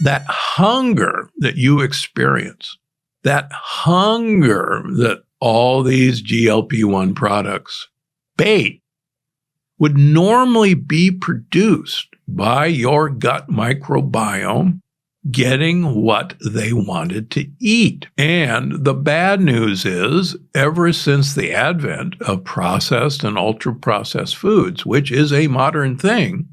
That hunger that you experience, that hunger that all these GLP-1 products bait, would normally be produced by your gut microbiome getting what they wanted to eat. And the bad news is, ever since the advent of processed and ultra-processed foods, which is a modern thing,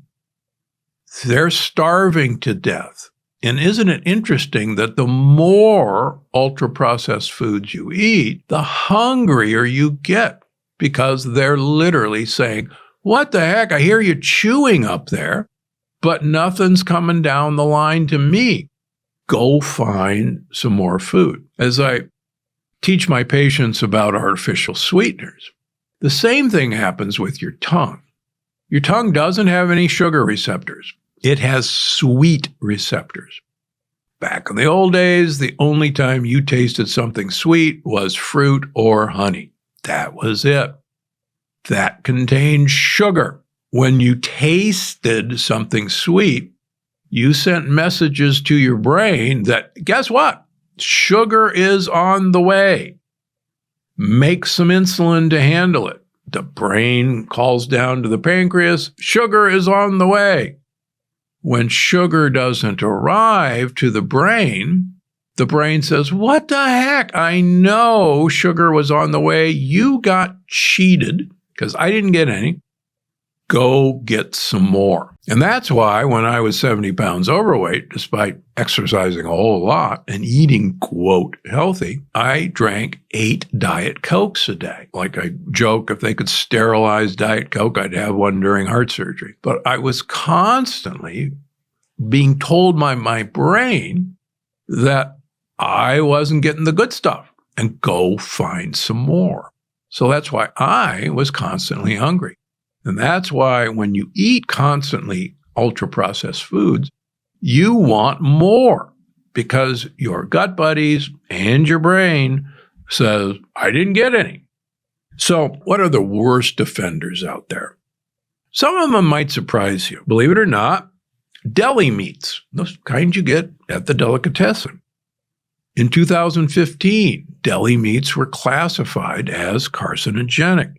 they're starving to death. And isn't it interesting that the more ultra-processed foods you eat, the hungrier you get, because they're literally saying, what the heck? I hear you chewing up there, but nothing's coming down the line to me. Go find some more food. As I teach my patients about artificial sweeteners, the same thing happens with your tongue. Your tongue doesn't have any sugar receptors. It has sweet receptors. Back in the old days, the only time you tasted something sweet was fruit or honey. That was it. That contained sugar. When you tasted something sweet, you sent messages to your brain that, guess what? Sugar is on the way. Make some insulin to handle it. The brain calls down to the pancreas, sugar is on the way. When sugar doesn't arrive to the brain says, what the heck? I know sugar was on the way. You got cheated because I didn't get any. Go get some more. And that's why when I was 70 pounds overweight, despite exercising a whole lot and eating, quote, healthy, I drank 8 Diet Cokes a day. Like I joke, if they could sterilize Diet Coke, I'd have one during heart surgery. But I was constantly being told by my brain that I wasn't getting the good stuff and go find some more. So that's why I was constantly hungry. And that's why when you eat constantly ultra-processed foods, you want more because your gut buddies and your brain says, I didn't get any. So what are the worst offenders out there? Some of them might surprise you. Believe it or not, deli meats, those kinds you get at the delicatessen. In 2015, deli meats were classified as carcinogenic.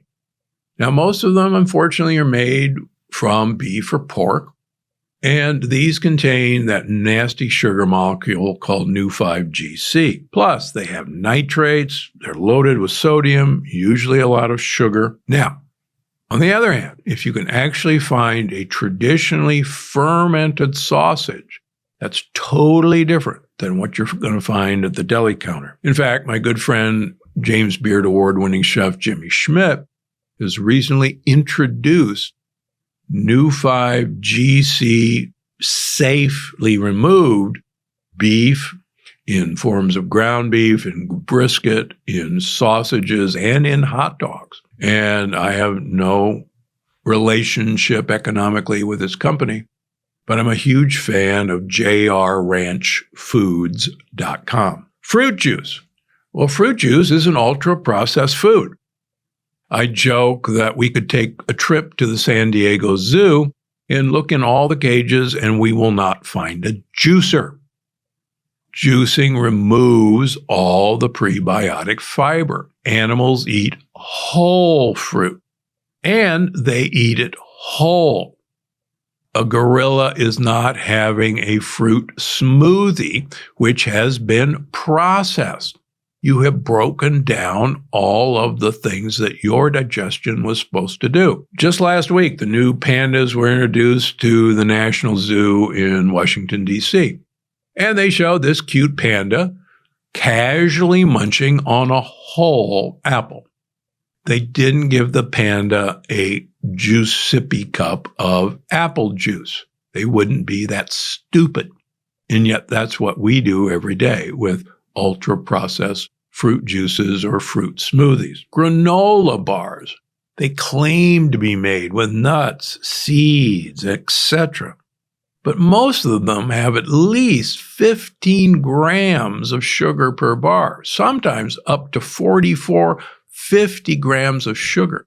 Now, most of them, unfortunately, are made from beef or pork, and these contain that nasty sugar molecule called Nu-5GC. Plus, they have nitrates, they're loaded with sodium, usually a lot of sugar. Now, on the other hand, if you can actually find a traditionally fermented sausage, that's totally different than what you're going to find at the deli counter. In fact, my good friend, James Beard Award-winning chef Jimmy Schmidt, has recently introduced Nu-5GC safely removed beef in forms of ground beef, in brisket, in sausages, and in hot dogs. And I have no relationship economically with this company, but I'm a huge fan of jrranchfoods.com. Fruit juice. Well, fruit juice is an ultra-processed food. I joke that we could take a trip to the San Diego Zoo and look in all the cages and we will not find a juicer. Juicing removes all the prebiotic fiber. Animals eat whole fruit and they eat it whole. A gorilla is not having a fruit smoothie, which has been processed. You have broken down all of the things that your digestion was supposed to do. Just last week, the new pandas were introduced to the National Zoo in Washington, D.C. And they showed this cute panda casually munching on a whole apple. They didn't give the panda a juice sippy cup of apple juice. They wouldn't be that stupid. And yet that's what we do every day with ultra-processed fruit juices or fruit smoothies. Granola bars, they claim to be made with nuts, seeds, etc. But most of them have at least 15 grams of sugar per bar, sometimes up to 44, 50 grams of sugar.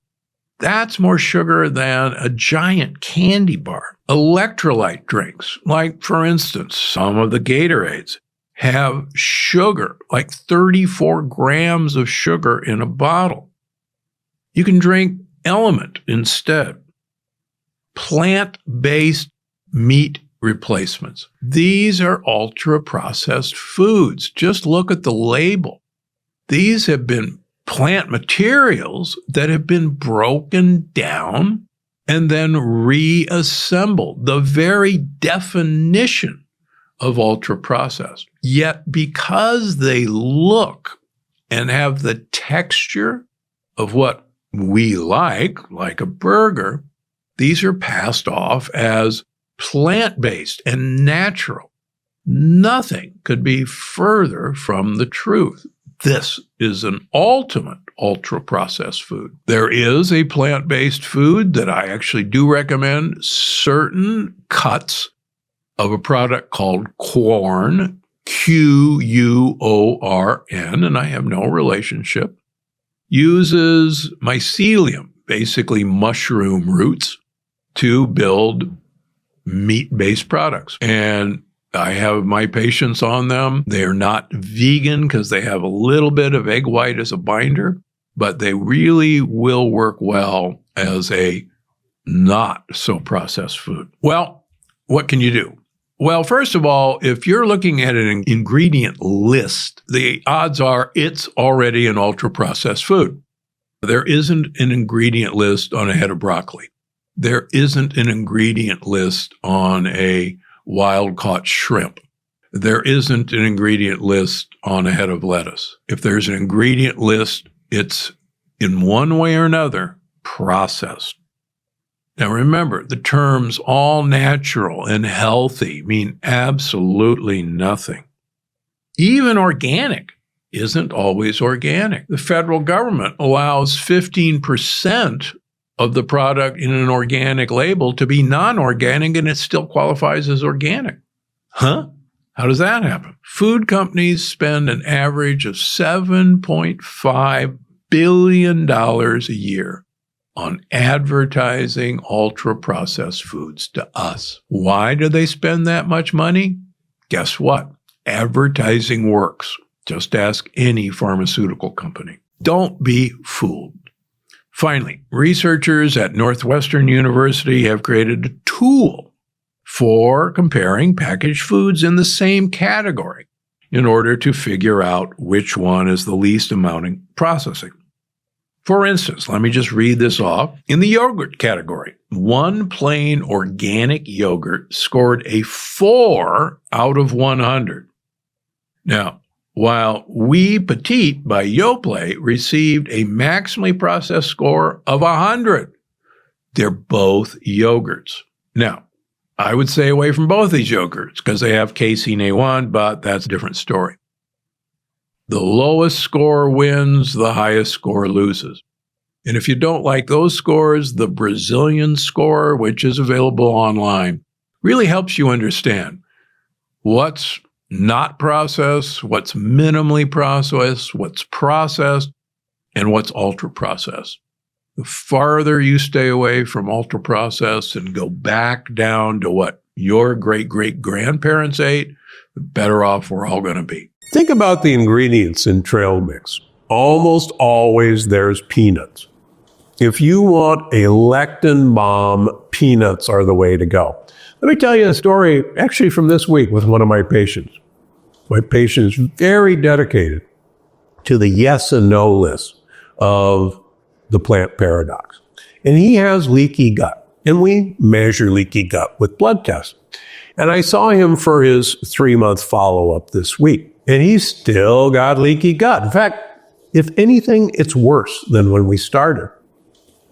That's more sugar than a giant candy bar. Electrolyte drinks, like for instance, some of the Gatorades, have sugar, like 34 grams of sugar in a bottle. You can drink Element instead. Plant-based meat replacements. These are ultra-processed foods. Just look at the label. These have been plant materials that have been broken down and then reassembled. The very definition of ultra-processed. Yet because they look and have the texture of what we like a burger, these are passed off as plant-based and natural. Nothing could be further from the truth. This is an ultimate ultra-processed food. There is a plant-based food that I actually do recommend, certain cuts of a product called Quorn, Quorn, and I have no relationship, uses mycelium, basically mushroom roots, to build meat-based products. And I have my patients on them. They're not vegan because they have a little bit of egg white as a binder, but they really will work well as a not so processed food. Well, what can you do? Well, first of all, if you're looking at an ingredient list, the odds are it's already an ultra-processed food. There isn't an ingredient list on a head of broccoli. There isn't an ingredient list on a wild-caught shrimp. There isn't an ingredient list on a head of lettuce. If there's an ingredient list, it's in one way or another processed. Now remember, the terms all natural and healthy mean absolutely nothing. Even organic isn't always organic. The federal government allows 15% of the product in an organic label to be non-organic, and it still qualifies as organic. Huh? How does that happen? Food companies spend an average of $7.5 billion a year on advertising ultra-processed foods to us. Why do they spend that much money? Guess what? Advertising works. Just ask any pharmaceutical company. Don't be fooled. Finally, researchers at Northwestern University have created a tool for comparing packaged foods in the same category in order to figure out which one is the least amounting processing. For instance, let me just read this off. In the yogurt category, one plain organic yogurt scored a 4 out of 100. Now, while We Petite by Yoplait received a maximally processed score of 100. They're both yogurts. Now, I would stay away from both these yogurts because they have casein A1, but that's a different story. The lowest score wins, the highest score loses. And if you don't like those scores, the Brazilian score, which is available online, really helps you understand what's not processed, what's minimally processed, what's processed, and what's ultra-processed. The farther you stay away from ultra-processed and go back down to what your great-great-grandparents ate, the better off we're all going to be. Think about the ingredients in trail mix. Almost always there's peanuts. If you want a lectin bomb, peanuts are the way to go. Let me tell you a story actually from this week with one of my patients. My patient is very dedicated to the yes and no list of the plant paradox. And he has leaky gut. And we measure leaky gut with blood tests. And I saw him for his 3-month follow-up this week. And he's still got leaky gut. In fact, if anything, it's worse than when we started.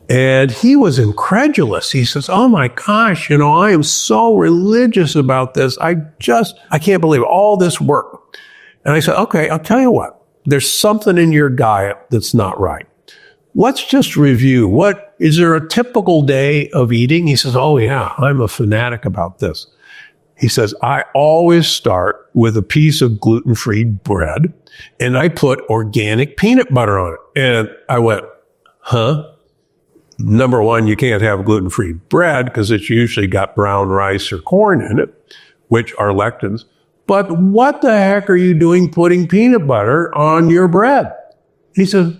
And he was incredulous. He says, oh my gosh, I am so religious about this. I can't believe all this work. And I said, okay, I'll tell you what. There's something in your diet that's not right. Let's just review. Is there a typical day of eating? He says, oh yeah, I'm a fanatic about this. He says, I always start with a piece of gluten-free bread and I put organic peanut butter on it. And I went, huh? Number one, you can't have gluten-free bread because it's usually got brown rice or corn in it, which are lectins. But what the heck are you doing putting peanut butter on your bread? He said,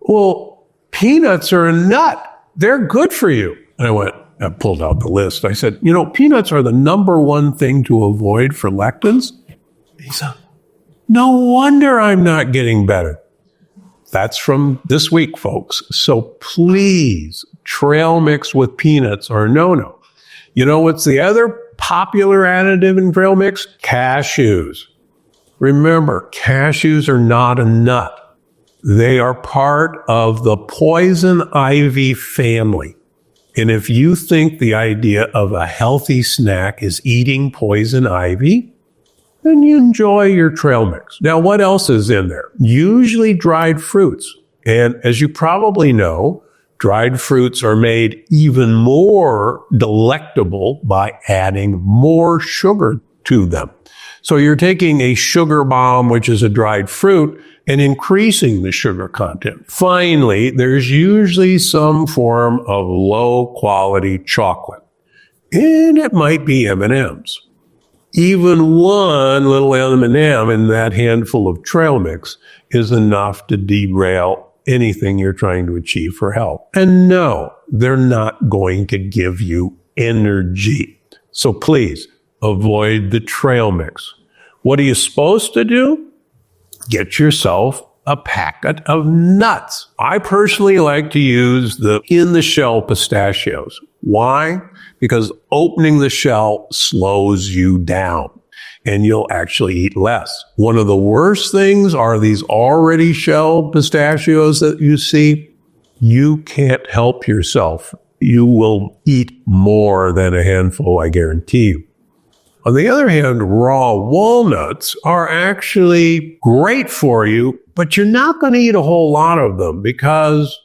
well, peanuts are a nut. They're good for you. And I pulled out the list. I said, peanuts are the number one thing to avoid for lectins. He said, no wonder I'm not getting better. That's from this week, folks. So please, trail mix with peanuts are no-no. You know what's the other popular additive in trail mix? Cashews. Remember, cashews are not a nut. They are part of the poison ivy family. And if you think the idea of a healthy snack is eating poison ivy, then you enjoy your trail mix. Now, what else is in there? Usually dried fruits. And as you probably know, dried fruits are made even more delectable by adding more sugar to them. So you're taking a sugar bomb, which is a dried fruit, and increasing the sugar content. Finally, there's usually some form of low-quality chocolate. And it might be M&Ms. Even one little M&M in that handful of trail mix is enough to derail anything you're trying to achieve for health. And no, they're not going to give you energy. So please avoid the trail mix. What are you supposed to do? Get yourself a packet of nuts. I personally like to use the in-the-shell pistachios. Why? Because opening the shell slows you down and you'll actually eat less. One of the worst things are these already shelled pistachios that you see. You can't help yourself. You will eat more than a handful, I guarantee you. On the other hand, raw walnuts are actually great for you, but you're not going to eat a whole lot of them because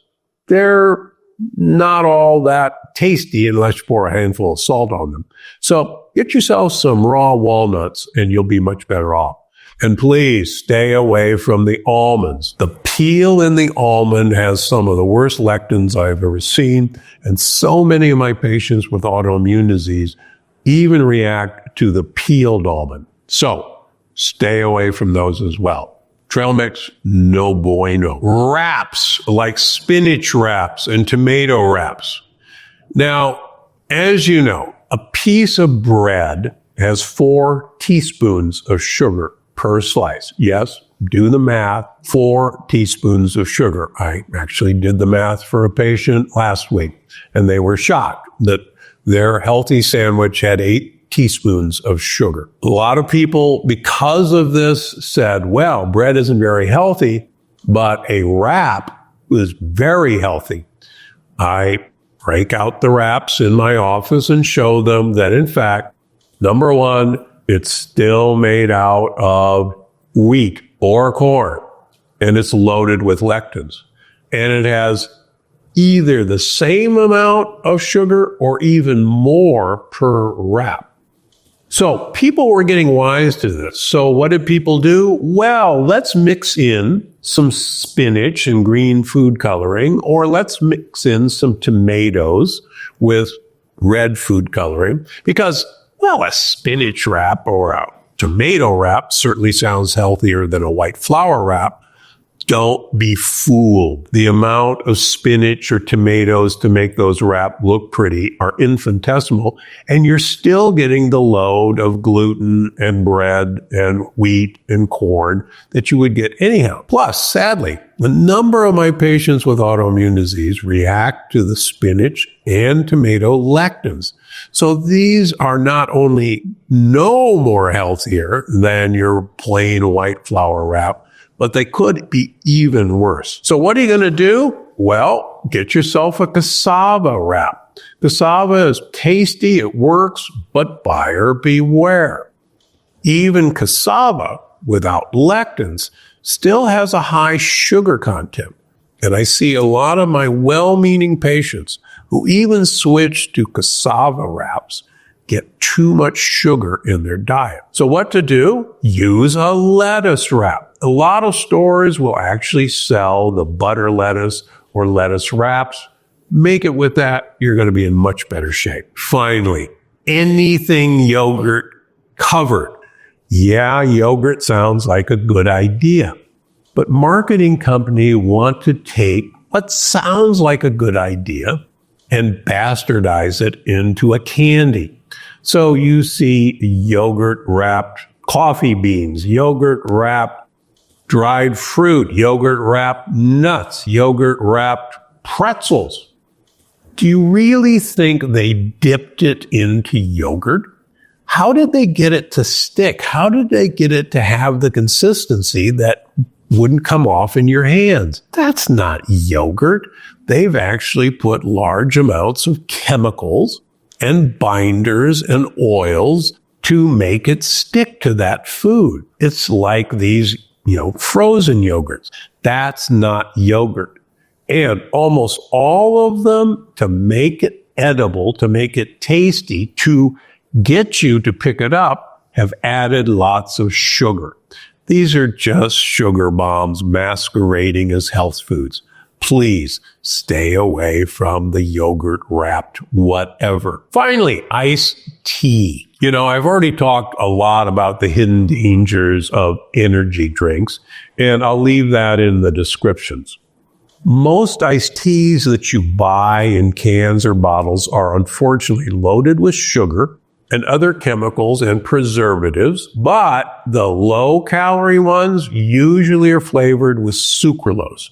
they're not all that tasty unless you pour a handful of salt on them. So get yourself some raw walnuts and you'll be much better off. And please stay away from the almonds. The peel in the almond has some of the worst lectins I've ever seen. And so many of my patients with autoimmune disease even react to the peeled almond. So stay away from those as well. Trail mix, no bueno. Wraps, like spinach wraps and tomato wraps. Now, as you know, a piece of bread has 4 teaspoons of sugar per slice. Yes, do the math, 4 teaspoons of sugar. I actually did the math for a patient last week, and they were shocked that their healthy sandwich had 8 teaspoons of sugar. A lot of people, because of this, said, well, bread isn't very healthy, but a wrap is very healthy. I break out the wraps in my office and show them that, in fact, number one, it's still made out of wheat or corn, and it's loaded with lectins. And it has either the same amount of sugar or even more per wrap. So people were getting wise to this. So what did people do? Well, let's mix in some spinach and green food coloring, or let's mix in some tomatoes with red food coloring, because, well, a spinach wrap or a tomato wrap certainly sounds healthier than a white flour wrap. Don't be fooled. The amount of spinach or tomatoes to make those wraps look pretty are infinitesimal, and you're still getting the load of gluten and bread and wheat and corn that you would get anyhow. Plus, sadly, a number of my patients with autoimmune disease react to the spinach and tomato lectins. So these are not only no more healthier than your plain white flour wrap, but they could be even worse. So what are you going to do? Well, get yourself a cassava wrap. Cassava is tasty, it works, but buyer beware. Even cassava without lectins still has a high sugar content. And I see a lot of my well-meaning patients who even switch to cassava wraps get too much sugar in their diet. So what to do? Use a lettuce wrap. A lot of stores will actually sell the butter lettuce or lettuce wraps. Make it with that, you're going to be in much better shape. Finally, anything yogurt covered. Yeah, yogurt sounds like a good idea, but marketing companies want to take what sounds like a good idea and bastardize it into a candy. So you see yogurt wrapped coffee beans, yogurt wrapped dried fruit, yogurt wrapped nuts, yogurt wrapped pretzels. Do you really think they dipped it into yogurt? How did they get it to stick? How did they get it to have the consistency that wouldn't come off in your hands? That's not yogurt. They've actually put large amounts of chemicals and binders and oils to make it stick to that food. It's like these, frozen yogurts. That's not yogurt. And almost all of them, to make it edible, to make it tasty, to get you to pick it up, have added lots of sugar. These are just sugar bombs masquerading as health foods. Please stay away from the yogurt wrapped whatever. Finally, iced tea. I've already talked a lot about the hidden dangers of energy drinks, and I'll leave that in the descriptions. Most iced teas that you buy in cans or bottles are unfortunately loaded with sugar and other chemicals and preservatives, but the low-calorie ones usually are flavored with sucralose,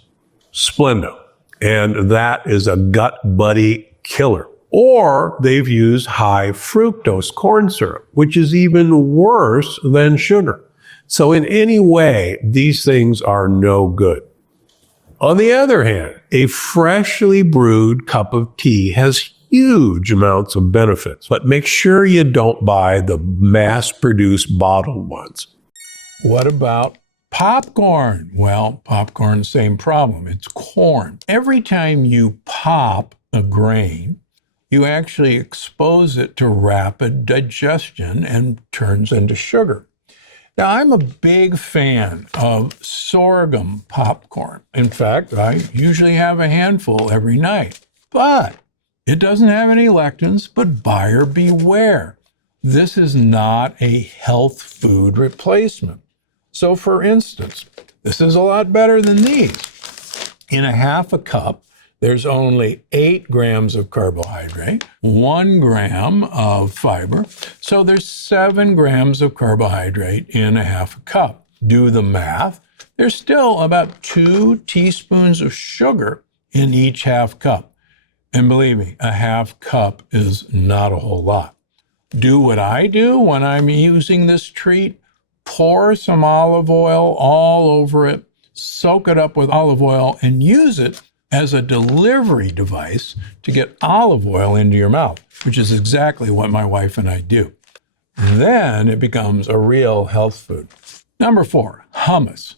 Splenda, and that is a gut buddy killer. Or they've used high fructose corn syrup, which is even worse than sugar. So in any way, these things are no good. On the other hand, a freshly brewed cup of tea has huge amounts of benefits, but make sure you don't buy the mass-produced bottled ones. What about popcorn? Well, popcorn, same problem. It's corn. Every time you pop a grain, you actually expose it to rapid digestion and turns into sugar. Now, I'm a big fan of sorghum popcorn. In fact, I usually have a handful every night. But it doesn't have any lectins, but buyer beware. This is not a health food replacement. So for instance, this is a lot better than these. In a half a cup, there's only 8 grams of carbohydrate, 1 gram of fiber. So there's 7 grams of carbohydrate in a half a cup. Do the math. There's still about 2 teaspoons of sugar in each half cup. And believe me, a half cup is not a whole lot. Do what I do when I'm using this treat. Pour some olive oil all over it, soak it up with olive oil, and use it as a delivery device to get olive oil into your mouth, which is exactly what my wife and I do. Then it becomes a real health food. Number 4, hummus.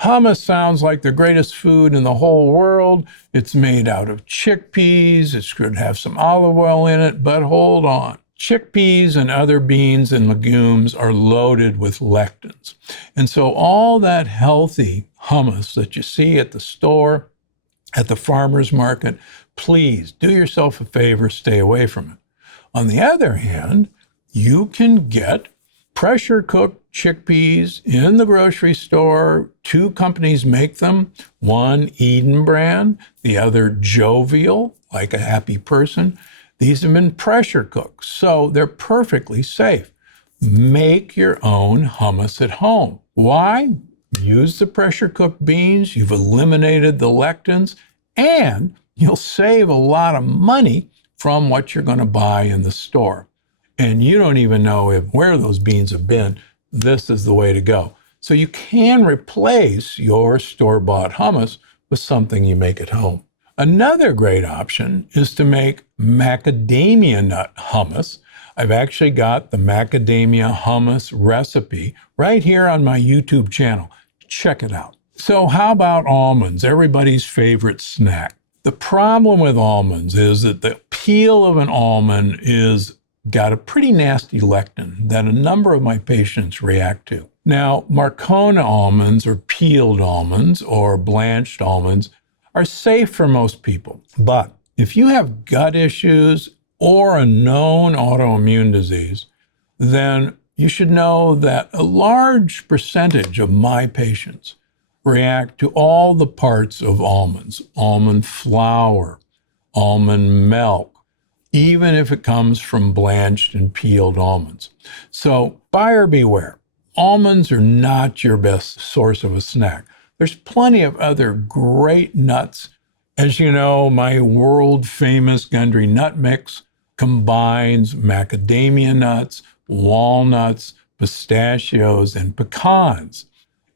Hummus sounds like the greatest food in the whole world. It's made out of chickpeas. It should have some olive oil in it, but hold on. Chickpeas and other beans and legumes are loaded with lectins. And so all that healthy hummus that you see at the store, at the farmer's market, please do yourself a favor, stay away from it. On the other hand, you can get pressure cooked chickpeas in the grocery store. 2 companies make them, one Eden brand, the other Jovial, like a happy person. These have been pressure cooked, so they're perfectly safe. Make your own hummus at home. Why? Use the pressure cooked beans, you've eliminated the lectins, and you'll save a lot of money from what you're going to buy in the store. And you don't even know where those beans have been. This is the way to go. So you can replace your store-bought hummus with something you make at home. Another great option is to make macadamia nut hummus. I've actually got the macadamia hummus recipe right here on my YouTube channel. Check it out. So how about almonds, everybody's favorite snack? The problem with almonds is that the peel of an almond is got a pretty nasty lectin that a number of my patients react to. Now, Marcona almonds or peeled almonds or blanched almonds are safe for most people. But if you have gut issues or a known autoimmune disease, then you should know that a large percentage of my patients react to all the parts of almonds, almond flour, almond milk, even if it comes from blanched and peeled almonds. So buyer beware. Almonds are not your best source of a snack. There's plenty of other great nuts. As you know, my world famous Gundry nut mix combines macadamia nuts, walnuts, pistachios, and pecans,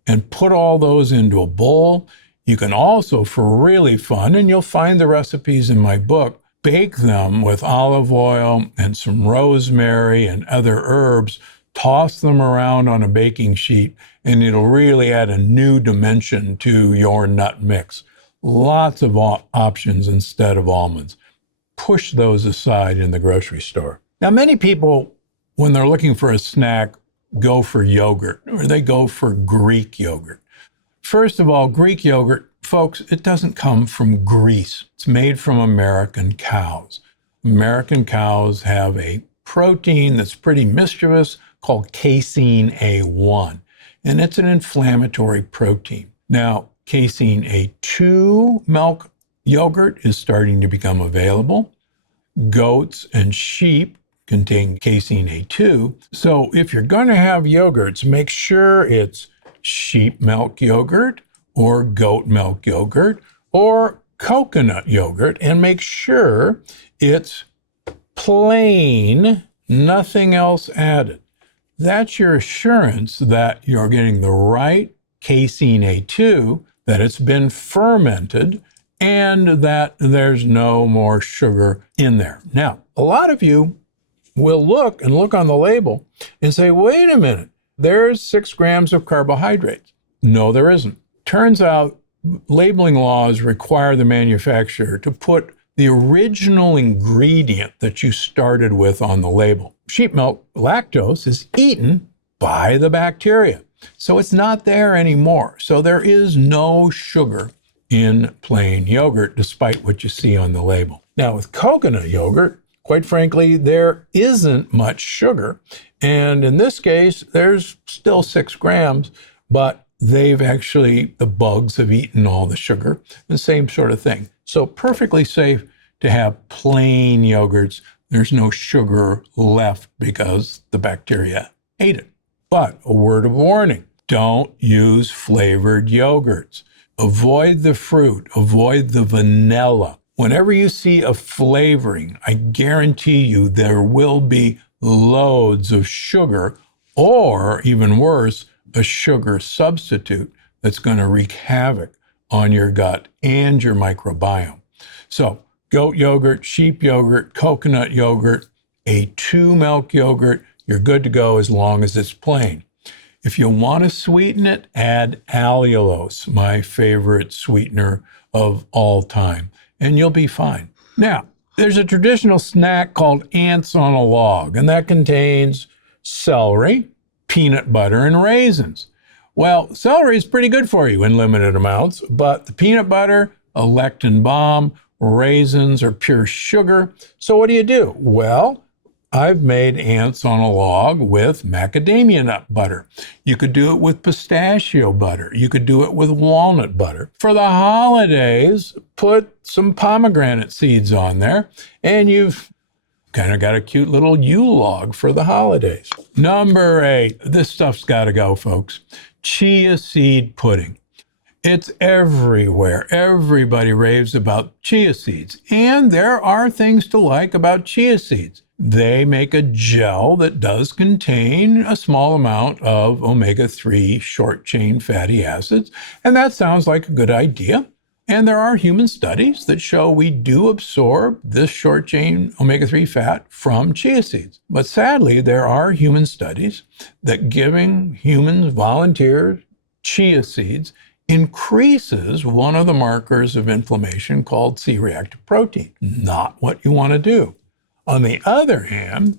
and put all those into a bowl. You can also, for really fun, and you'll find the recipes in my book, bake them with olive oil and some rosemary and other herbs, toss them around on a baking sheet, and it'll really add a new dimension to your nut mix. Lots of options instead of almonds. Push those aside in the grocery store. Now, many people, when they're looking for a snack, go for yogurt, or they go for Greek yogurt. First of all, Greek yogurt, folks, it doesn't come from Greece. It's made from American cows. American cows have a protein that's pretty mischievous called casein A1, and it's an inflammatory protein. Now, casein A2 milk yogurt is starting to become available. Goats and sheep contain casein A2. So if you're going to have yogurts, make sure it's sheep milk yogurt or goat milk yogurt or coconut yogurt, and make sure it's plain, nothing else added. That's your assurance that you're getting the right casein A2, that it's been fermented, and that there's no more sugar in there. Now, a lot of you will look on the label and say, wait a minute, there's 6 grams of carbohydrates. No, there isn't. Turns out labeling laws require the manufacturer to put the original ingredient that you started with on the label. Sheep milk lactose is eaten by the bacteria, so it's not there anymore. So there is no sugar in plain yogurt, despite what you see on the label. Now, with coconut yogurt, quite frankly, there isn't much sugar. And in this case, there's still 6 grams, but the bugs have eaten all the sugar, the same sort of thing. So perfectly safe to have plain yogurts. There's no sugar left because the bacteria ate it. But a word of warning, don't use flavored yogurts. Avoid the fruit, avoid the vanilla. Whenever you see a flavoring, I guarantee you there will be loads of sugar, or even worse, a sugar substitute that's going to wreak havoc on your gut and your microbiome. So goat yogurt, sheep yogurt, coconut yogurt, A2 milk yogurt, you're good to go as long as it's plain. If you want to sweeten it, add allulose, my favorite sweetener of all time, and you'll be fine. Now, there's a traditional snack called ants on a log, and that contains celery, peanut butter, and raisins. Well, celery is pretty good for you in limited amounts, but the peanut butter, a lectin bomb, raisins are pure sugar. So what do? Well, I've made ants on a log with macadamia nut butter. You could do it with pistachio butter. You could do it with walnut butter. For the holidays, put some pomegranate seeds on there, and you've kind of got a cute little Yule log for the holidays. Number 8, this stuff's got to go, folks. Chia seed pudding. It's everywhere. Everybody raves about chia seeds. And there are things to like about chia seeds. They make a gel that does contain a small amount of omega-3 short-chain fatty acids, and that sounds like a good idea. And there are human studies that show we do absorb this short-chain omega-3 fat from chia seeds. But sadly, there are human studies that giving humans, volunteers, chia seeds increases one of the markers of inflammation called C-reactive protein. Not what you want to do. On the other hand,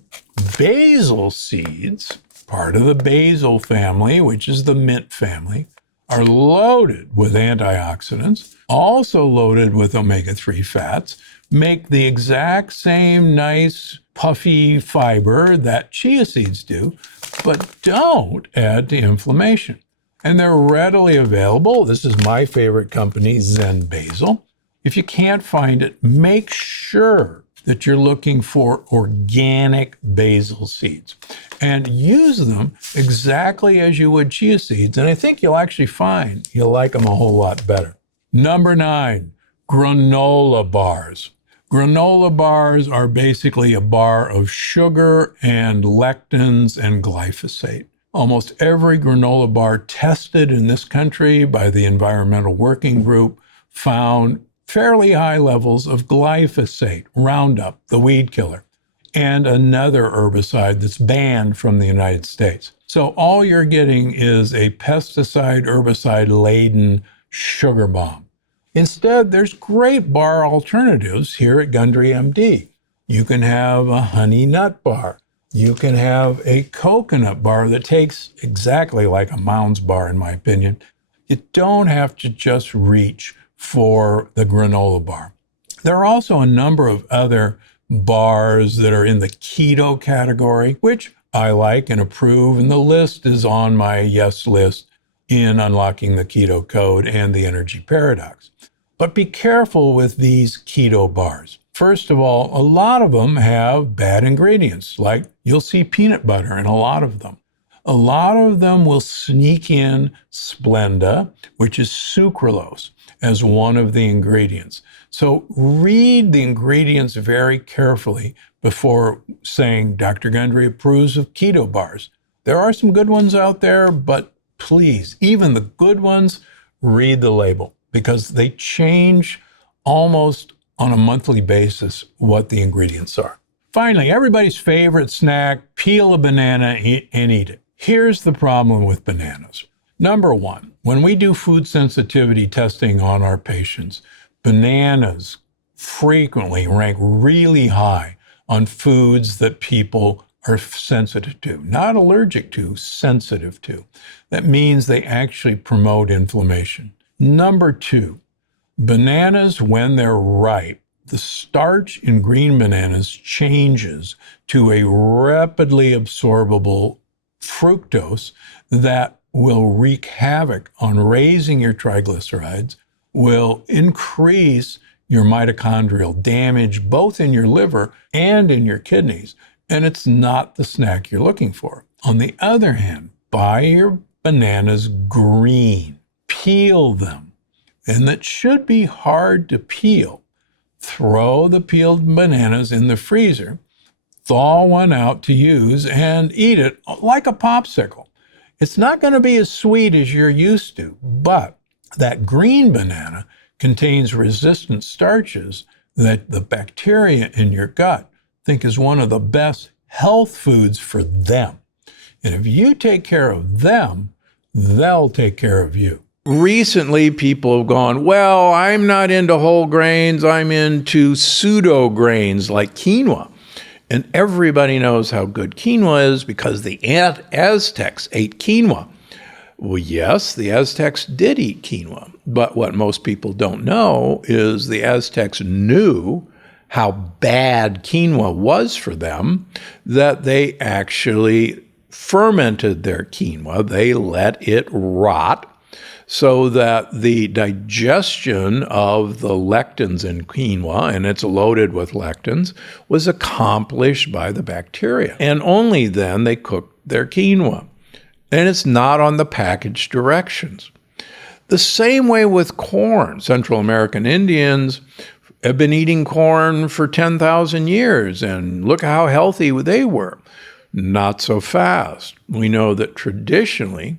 basil seeds, part of the basil family, which is the mint family, are loaded with antioxidants, also loaded with omega-3 fats, make the exact same nice puffy fiber that chia seeds do, but don't add to inflammation. And they're readily available. This is my favorite company, Zen Basil. If you can't find it, make sure that you're looking for organic basil seeds and use them exactly as you would chia seeds. And I think you'll actually find you'll like them a whole lot better. Number 9, granola bars. Granola bars are basically a bar of sugar and lectins and glyphosate. Almost every granola bar tested in this country by the Environmental Working Group found fairly high levels of glyphosate, Roundup, the weed killer, and another herbicide that's banned from the United States. So all you're getting is a pesticide, herbicide-laden sugar bomb. Instead, there's great bar alternatives here at Gundry MD. You can have a honey nut bar. You can have a coconut bar that tastes exactly like a Mounds bar, in my opinion. You don't have to just reach for the granola bar. There are also a number of other bars that are in the keto category, which I like and approve, and the list is on my yes list in Unlocking the Keto Code and the Energy Paradox. But be careful with these keto bars. First of all, a lot of them have bad ingredients, like you'll see peanut butter in a lot of them. A lot of them will sneak in Splenda, which is sucralose, as one of the ingredients. So read the ingredients very carefully before saying Dr. Gundry approves of keto bars. There are some good ones out there, but please, even the good ones, read the label because they change almost on a monthly basis what the ingredients are. Finally, everybody's favorite snack, peel a banana and eat it. Here's the problem with bananas. Number 1, when we do food sensitivity testing on our patients, bananas frequently rank really high on foods that people are sensitive to, not allergic to, sensitive to. That means they actually promote inflammation. Number 2, bananas, when they're ripe, the starch in green bananas changes to a rapidly absorbable fructose that will wreak havoc on raising your triglycerides, will increase your mitochondrial damage both in your liver and in your kidneys, and it's not the snack you're looking for. On the other hand, buy your bananas green, peel them, and that should be hard to peel. Throw the peeled bananas in the freezer, thaw one out to use, and eat it like a popsicle. It's not going to be as sweet as you're used to, but that green banana contains resistant starches that the bacteria in your gut think is one of the best health foods for them. And if you take care of them, they'll take care of you. Recently, people have gone, well, I'm not into whole grains, I'm into pseudo grains like quinoa. And everybody knows how good quinoa is because the Aztecs ate quinoa. Well, yes, the Aztecs did eat quinoa. But what most people don't know is the Aztecs knew how bad quinoa was for them, that they actually fermented their quinoa. They let it rot so that the digestion of the lectins in quinoa, and it's loaded with lectins, was accomplished by the bacteria. And only then they cooked their quinoa. And it's not on the package directions. The same way with corn. Central American Indians have been eating corn for 10,000 years, and look how healthy they were. Not so fast. We know that traditionally,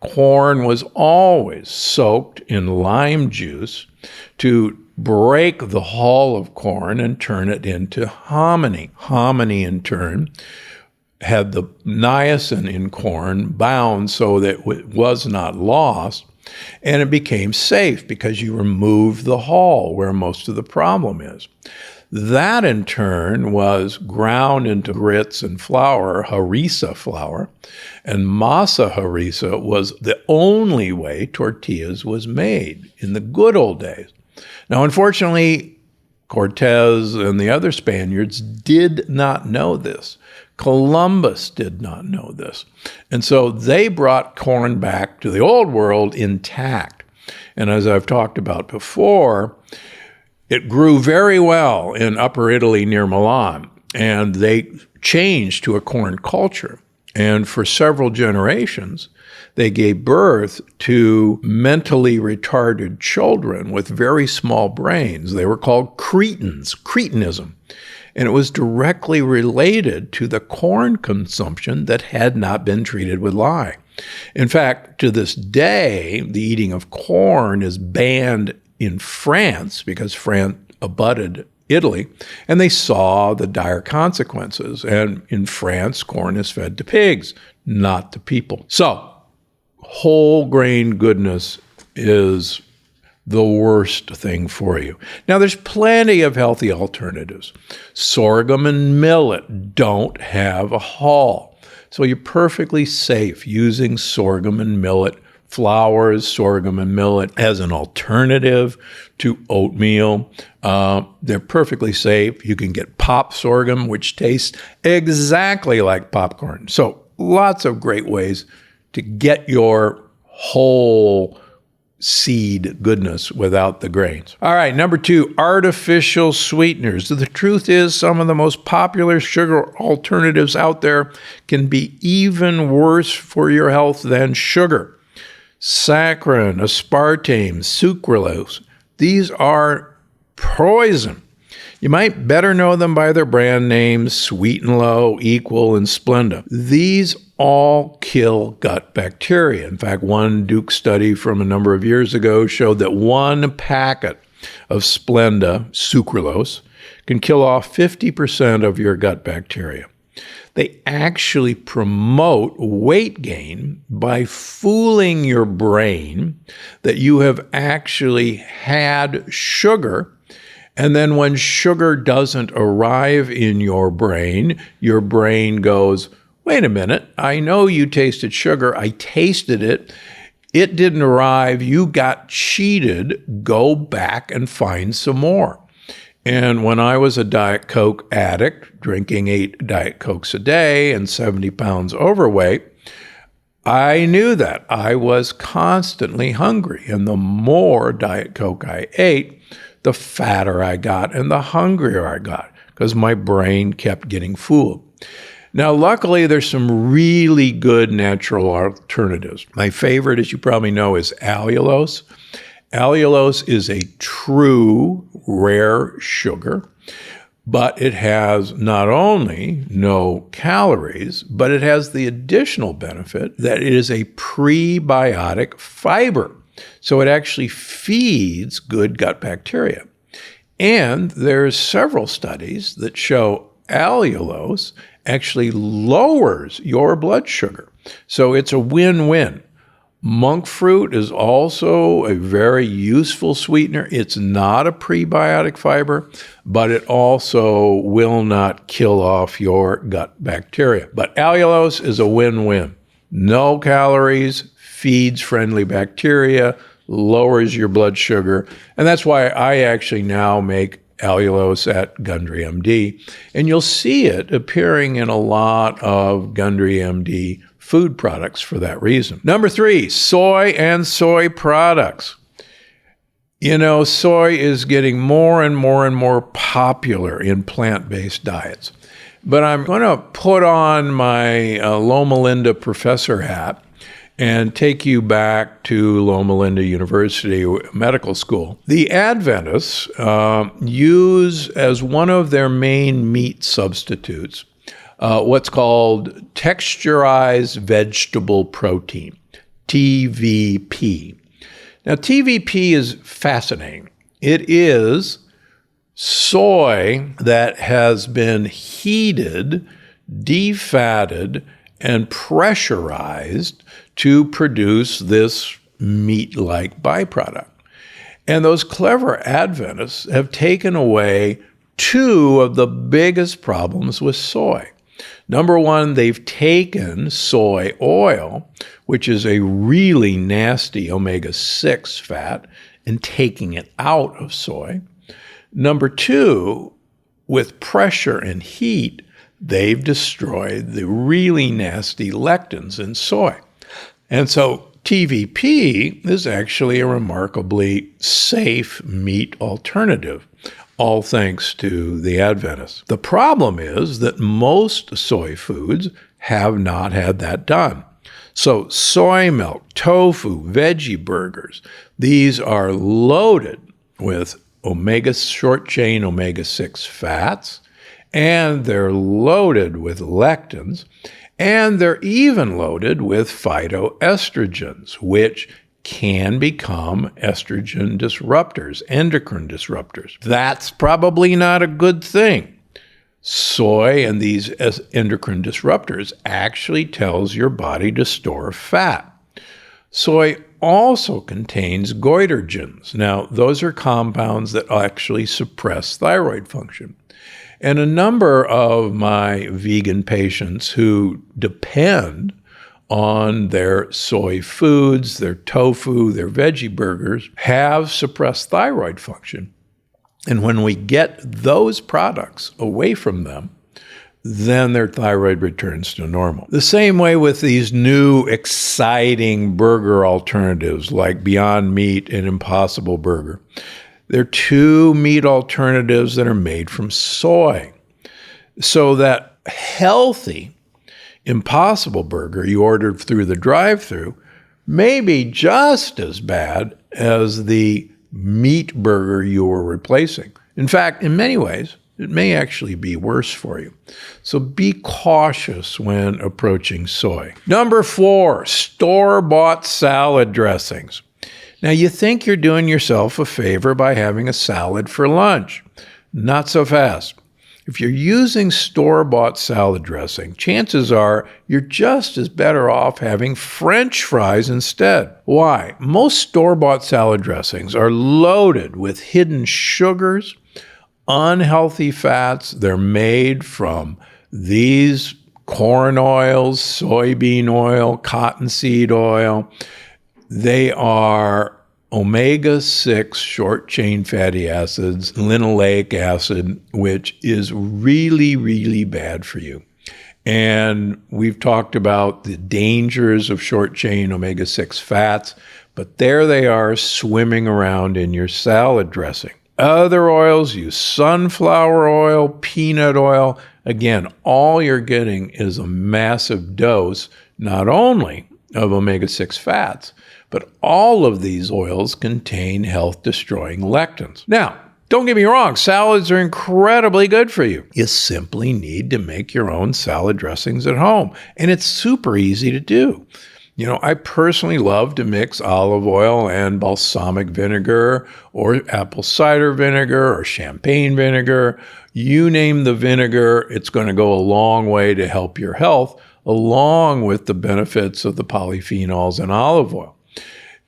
corn was always soaked in lime juice to break the hull of corn and turn it into hominy. Hominy, in turn, had the niacin in corn bound so that it was not lost, and it became safe because you removed the hull where most of the problem is. That, in turn, was ground into grits and flour, harissa flour, and masa harissa was the only way tortillas was made in the good old days. Now, unfortunately, Cortez and the other Spaniards did not know this. Columbus did not know this. And so they brought corn back to the old world intact. And as I've talked about before, it grew very well in Upper Italy near Milan, and they changed to a corn culture. And for several generations, they gave birth to mentally retarded children with very small brains. They were called cretins, cretinism. And it was directly related to the corn consumption that had not been treated with lye. In fact, to this day, the eating of corn is banned in France because France abutted Italy, and they saw the dire consequences. And in France, corn is fed to pigs, not to people. So, whole grain goodness is the worst thing for you. Now, there's plenty of healthy alternatives. Sorghum and millet don't have a hull, so you're perfectly safe using sorghum and millet flours, sorghum and millet as an alternative to oatmeal. They're perfectly safe. You can get pop sorghum, which tastes exactly like popcorn. So lots of great ways to get your whole seed goodness without the grains. All right, number 2, artificial sweeteners. The truth is, some of the most popular sugar alternatives out there can be even worse for your health than sugar. Saccharin, aspartame, sucralose, these are poison. You might better know them by their brand names, Sweet and Low, Equal, and Splenda. These all kill gut bacteria. In fact, one Duke study from a number of years ago showed that one packet of Splenda, sucralose, can kill off 50% of your gut bacteria. They actually promote weight gain by fooling your brain that you have actually had sugar. And then when sugar doesn't arrive in your brain goes, wait a minute, I know you tasted sugar. I tasted it. It didn't arrive. You got cheated. Go back and find some more. And when I was a Diet Coke addict, drinking 8 Diet Cokes a day and 70 pounds overweight, I knew that I was constantly hungry. And the more Diet Coke I ate, the fatter I got and the hungrier I got because my brain kept getting fooled. Now, luckily, there's some really good natural alternatives. My favorite, as you probably know, is allulose. Allulose is a true rare sugar, but it has not only no calories, but it has the additional benefit that it is a prebiotic fiber. So it actually feeds good gut bacteria. And there's several studies that show allulose actually lowers your blood sugar. So it's a win-win. Monk fruit is also a very useful sweetener. It's not a prebiotic fiber, but it also will not kill off your gut bacteria. But allulose is a win-win. No calories, feeds friendly bacteria, lowers your blood sugar. And that's why I actually now make allulose at Gundry MD. And you'll see it appearing in a lot of Gundry MD food products for that reason. Number 3, soy and soy products. You know, soy is getting more and more and more popular in plant-based diets. But I'm going to put on my Loma Linda professor hat and take you back to Loma Linda University Medical School. The Adventists use as one of their main meat substitutes what's called texturized vegetable protein, TVP. Now, TVP is fascinating. It is soy that has been heated, defatted, and pressurized to produce this meat-like byproduct. And those clever Adventists have taken away 2 of the biggest problems with soy. Number 1, they've taken soy oil, which is a really nasty omega-6 fat, and taking it out of soy. Number two, with pressure and heat, they've destroyed the really nasty lectins in soy. And so TVP is actually a remarkably safe meat alternative, all thanks to the Adventists. The problem is that most soy foods have not had that done. So soy milk, tofu, veggie burgers, these are loaded with short-chain omega-6 fats, and they're loaded with lectins, and they're even loaded with phytoestrogens, which can become estrogen disruptors, endocrine disruptors. That's probably not a good thing. Soy and these endocrine disruptors actually tells your body to store fat. Soy also contains goitrogens. Now, those are compounds that actually suppress thyroid function. And a number of my vegan patients who depend on their soy foods, their tofu, their veggie burgers, have suppressed thyroid function. And when we get those products away from them, then their thyroid returns to normal. The same way with these new exciting burger alternatives like Beyond Meat and Impossible Burger. They're two meat alternatives that are made from soy. So that healthy Impossible Burger you ordered through the drive-thru may be just as bad as the meat burger you were replacing. In fact, in many ways, it may actually be worse for you. So be cautious when approaching soy. Number 4, store-bought salad dressings. Now, you think you're doing yourself a favor by having a salad for lunch. Not so fast. If you're using store-bought salad dressing, chances are you're just as better off having French fries instead. Why? Most store-bought salad dressings are loaded with hidden sugars, unhealthy fats. They're made from these corn oils, soybean oil, cottonseed oil. They are omega-6 short-chain fatty acids, linoleic acid, which is really, really bad for you. And we've talked about the dangers of short-chain omega-6 fats, but there they are swimming around in your salad dressing. Other oils use sunflower oil, peanut oil. Again, all you're getting is a massive dose, not only of omega-6 fats, but all of these oils contain health-destroying lectins. Now, don't get me wrong, salads are incredibly good for you. You simply need to make your own salad dressings at home, and it's super easy to do. You know, I personally love to mix olive oil and balsamic vinegar or apple cider vinegar or champagne vinegar. You name the vinegar, it's going to go a long way to help your health, along with the benefits of the polyphenols in olive oil.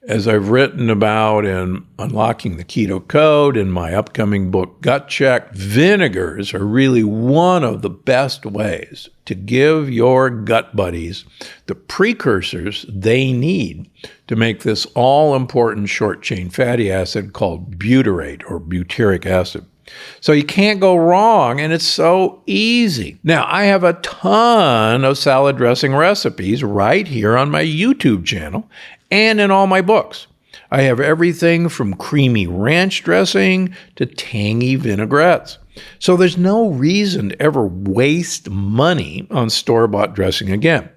As I've written about in Unlocking the Keto Code in my upcoming book, Gut Check, vinegars are really one of the best ways to give your gut buddies the precursors they need to make this all-important short-chain fatty acid called butyrate or butyric acid. So you can't go wrong, and it's so easy. Now, I have a ton of salad dressing recipes right here on my YouTube channel and in all my books. I have everything from creamy ranch dressing to tangy vinaigrettes. So there's no reason to ever waste money on store-bought dressing again.